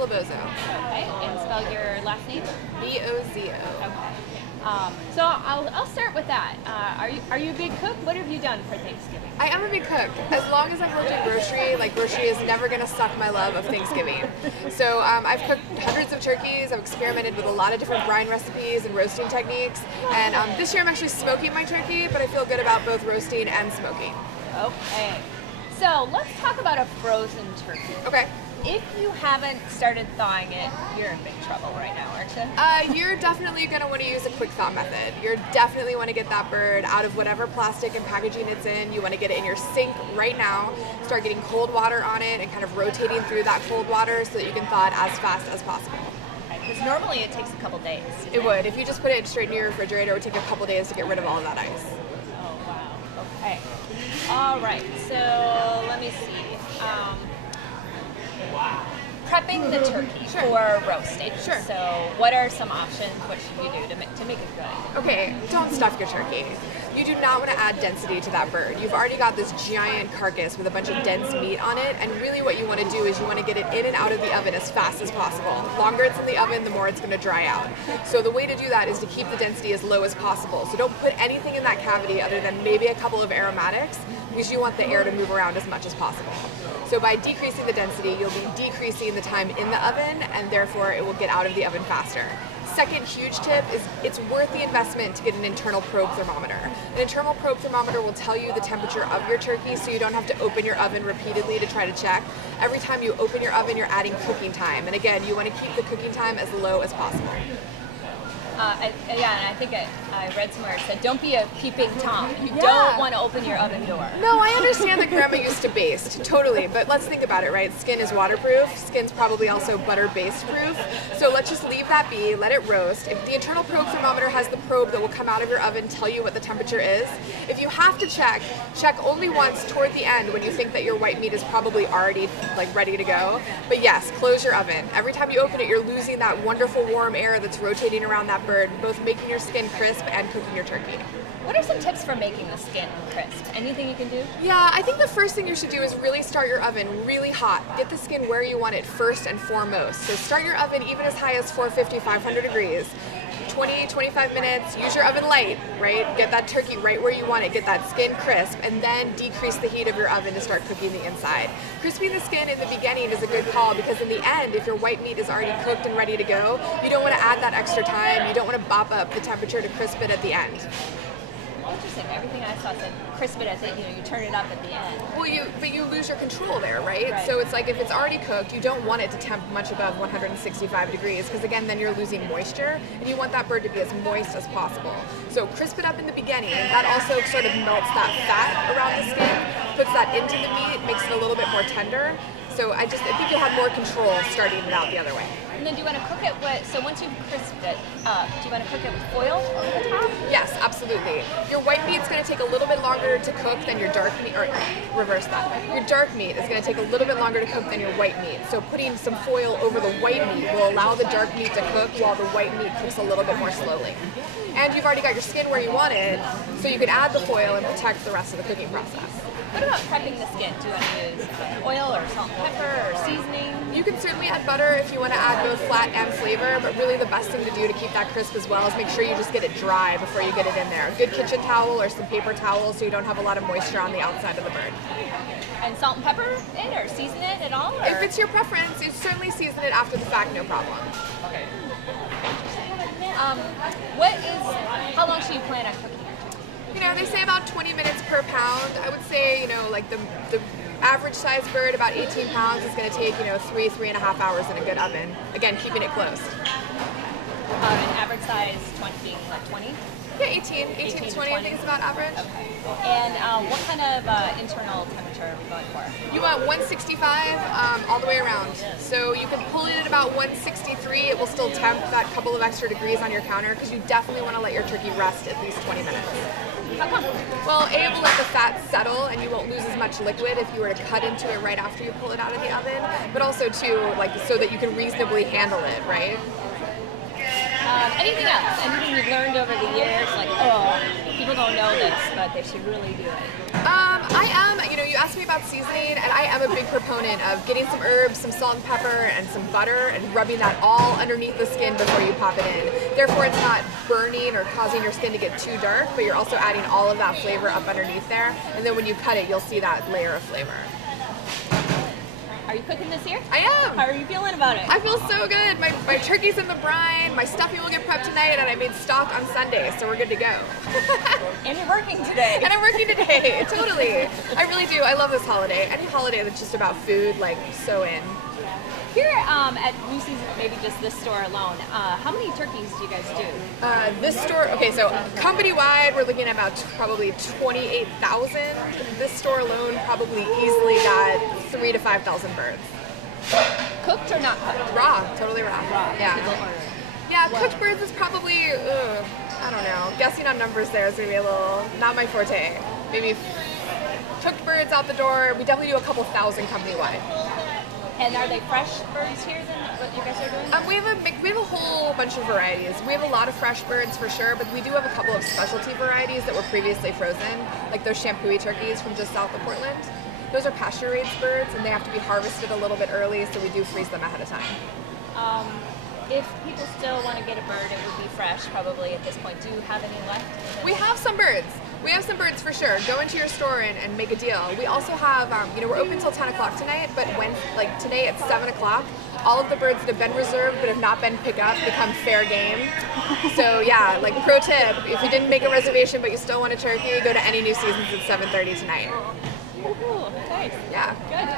Lobozo. Okay, and spell your last name. Bozo. Okay. So I'll start with that. Are you a big cook? What have you done for Thanksgiving? I am a big cook. As long as I've worked in grocery, like grocery is never going to suck my love of Thanksgiving. So I've cooked hundreds of turkeys. I've experimented with a lot of different brine recipes and roasting techniques. And this year I'm actually smoking my turkey, but I feel good about both roasting and smoking. Okay. So let's talk about a frozen turkey. Okay. If you haven't started thawing it, you're in big trouble right now, aren't you? You're definitely going to want to use a quick thaw method. You definitely want to get that bird out of whatever plastic and packaging it's in. You want to get it in your sink right now, start getting cold water on it and kind of rotating through that cold water so that you can thaw it as fast as possible. Because normally it takes a couple days. It would. If you just put it straight in your refrigerator, it would take a couple days to get rid of all of that ice. Oh, wow. Okay. All right. So let me see. Prepping the turkey for roasting. Sure. So what are some options? What should you do to make it good? Okay, don't stuff your turkey. You do not want to add density to that bird. You've already got this giant carcass with a bunch of dense meat on it, and really what you want to do is you want to get it in and out of the oven as fast as possible. The longer it's in the oven, the more it's going to dry out. So the way to do that is to keep the density as low as possible. So don't put anything in that cavity other than maybe a couple of aromatics, because you want the air to move around as much as possible. So by decreasing the density, you'll be decreasing the time in the oven, and therefore it will get out of the oven faster. Second huge tip is it's worth the investment to get an internal probe thermometer. An internal probe thermometer will tell you the temperature of your turkey, so you don't have to open your oven repeatedly to try to check. Every time you open your oven, you're adding cooking time. And again, you want to keep the cooking time as low as possible. And I think I read somewhere it said, don't be a peeping Tom. You don't want to open your oven door. No, I understand that grandma used to baste, totally, but let's think about it, right? Skin is waterproof, skin's probably also butter-based proof, so let's just leave that be, let it roast. If the internal probe thermometer has the probe that will come out of your oven, tell you what the temperature is. If you have to check only once toward the end when you think that your white meat is probably already like ready to go. But yes, close your oven. Every time you open it, you're losing that wonderful warm air that's rotating around that bird, both making your skin crisp and cooking your turkey. What are some tips for making the skin crisp? Anything you can do? Yeah, I think the first thing you should do is really start your oven really hot. Get the skin where you want it first and foremost. So start your oven even as high as 450, 500 degrees. 20, 25 minutes, use your oven light, right? Get that turkey right where you want it, get that skin crisp, and then decrease the heat of your oven to start cooking the inside. Crisping the skin in the beginning is a good call because in the end, if your white meat is already cooked and ready to go, you don't want to add that extra time, you don't want to bop up the temperature to crisp it at the end. Interesting. Everything I saw said crisp it at the, you turn it up at the end. Well, but you lose your control there, right? So it's like if it's already cooked, you don't want it to temp much above 165 degrees because again, then you're losing moisture, and you want that bird to be as moist as possible. So crisp it up in the beginning. That also sort of melts that fat around the skin, puts that into the meat, makes it a little bit more tender. So I think you'll have more control starting it out the other way. And then do you want to cook it with, so once you've crisped it, do you want to cook it with foil over the top? Yes, absolutely. Your white meat's going to take a little bit longer to cook than your dark meat, or reverse that. Your dark meat is going to take a little bit longer to cook than your white meat. So putting some foil over the white meat will allow the dark meat to cook while the white meat cooks a little bit more slowly. And you've already got your skin where you want it, so you can add the foil and protect the rest of the cooking process. What about prepping the skin? Do you want to use oil or salt and pepper or seasoning? You can certainly add butter if you want to add both fat and flavor, but really the best thing to do to keep that crisp as well is make sure you just get it dry before you get it in there. A good kitchen towel or some paper towel so you don't have a lot of moisture on the outside of the bird. And salt and pepper it or season it at all? Or? If it's your preference, you certainly season it after the fact, no problem. Okay. How long should you plan on cooking? You know, they say about 20 minutes per pound. I would say, you know, like the average size bird, about 18 pounds, is going to take, you know, 3.5 hours in a good oven. Again, keeping it closed. An average size 20, like 20? Yeah, 18 to 20 I think is about average. Okay. And what kind of internal temperature are we going for? You want 165 all the way around. So you can pull it at about 163. It will still temp that couple of extra degrees on your counter because you definitely want to let your turkey rest at least 20 minutes. How come? Well, A, it will let the fat settle and you won't lose as much liquid if you were to cut into it right after you pull it out of the oven, but also too, like, so that you can reasonably handle it, right? Anything else? Anything you've learned over the years? Like, oh, people don't know this, but they should really do it. I am, you asked me about seasoning, and I am a big proponent of getting some herbs, some salt and pepper, and some butter, and rubbing that all underneath the skin before you pop it in. Therefore, it's not burning or causing your skin to get too dark, but you're also adding all of that flavor up underneath there, and then when you cut it, you'll see that layer of flavor. Are you cooking this year? I am. How are you feeling about it? I feel so good. My turkey's in the brine, my stuffing will get prepped tonight, and I made stock on Sunday, so we're good to go. And you're working today. And I'm working today, totally. I really do. I love this holiday. Any holiday that's just about food, like, so in. Here at New Season, maybe just this store alone, how many turkeys do you guys do? This store, okay, so company-wide, we're looking at about probably 28,000. This store alone probably easily got 3,000 to 5,000 birds. Cooked or not cooked? Raw, totally raw. Yeah. People order. Yeah, cooked birds is probably, I don't know, guessing on numbers there is going to be a little, not my forte. Maybe cooked birds out the door. We definitely do a couple thousand company-wide. And are they fresh birds here than what you guys are doing? We have a whole bunch of varieties. We have a lot of fresh birds for sure, but we do have a couple of specialty varieties that were previously frozen, like those Shampooey turkeys from just south of Portland. Those are pasture-raised birds, and they have to be harvested a little bit early, so we do freeze them ahead of time. If people still want to get a bird, it would be fresh probably at this point. Do you have any left? We have some birds. We have some birds for sure. Go into your store and make a deal. We also have, we're open till 10 o'clock tonight, but today at 7 o'clock, all of the birds that have been reserved but have not been picked up become fair game. So yeah, like pro tip, if you didn't make a reservation but you still want a turkey, go to any New Seasons at 7:30 tonight. Ooh, nice. Yeah. Good.